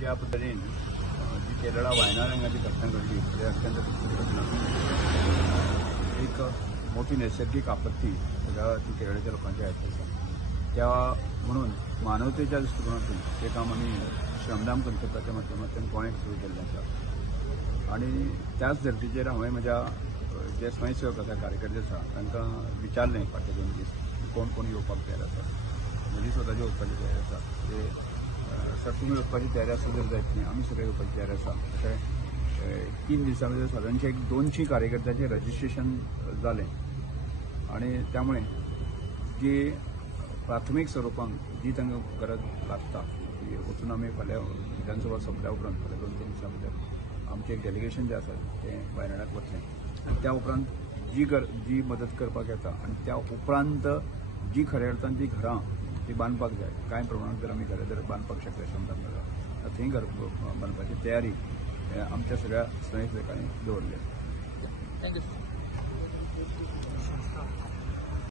ज्या पद्धतीन जी केरळा वायनाड हांगा जी घटना घडली ते अत्यंत दुःखद घटना. एक मोठी नैसर्गिक आपत्ती ती केरळच्या लोकांच्या आयत आसा. त्या म्हणून मानवतेच्या दृष्टिकोनातून ते काम आमी श्रमदान करपाच्या माध्यमांतल्यान गोंयांत सुरू केल्लें आसा. आनी त्याच धर्तीचेर हांवें म्हज्या जे स्वयंसेवक आसा कार्यकर्ते आसा तांकां विचारलें फाटले 2 दीस कोण कोण येवपाक तयार आसा. म्हजी स्वताची वचपाची तयारी आसा. ते सर तुमी वचपाची तयारी आसा जर जायत न्ही आमी सगळे येवपाची तयारी आसा. अशें 3 दिसां भितर सादारणशें एक 200 कार्यकर्त्यांचें रजिस्ट्रेशन जालें. आनी त्यामुळे जी प्राथमीक स्वरुपान जी तांकां गरज लागता ती वचून आमी फाल्यां विधानसभा सोंपल्या उपरांत फाल्यां 2-3 दिसां भितर आमचें एक डेलिगेशन जें आसा तें वायनाडाक वतलें. आनी त्या उपरांत जी मदत करपाक येता आनी त्या उपरांत जी खऱ्या अर्थान ती घरां ती बांदपाक जाय. कांय प्रमाणांत जर आमी घरां जर बांदपाक शकले श्रमदान करता थंय घर बांदपाची तयारी आमच्या सगळ्या स्वयंसेवकांनी दवरली आसा. थँक्यू.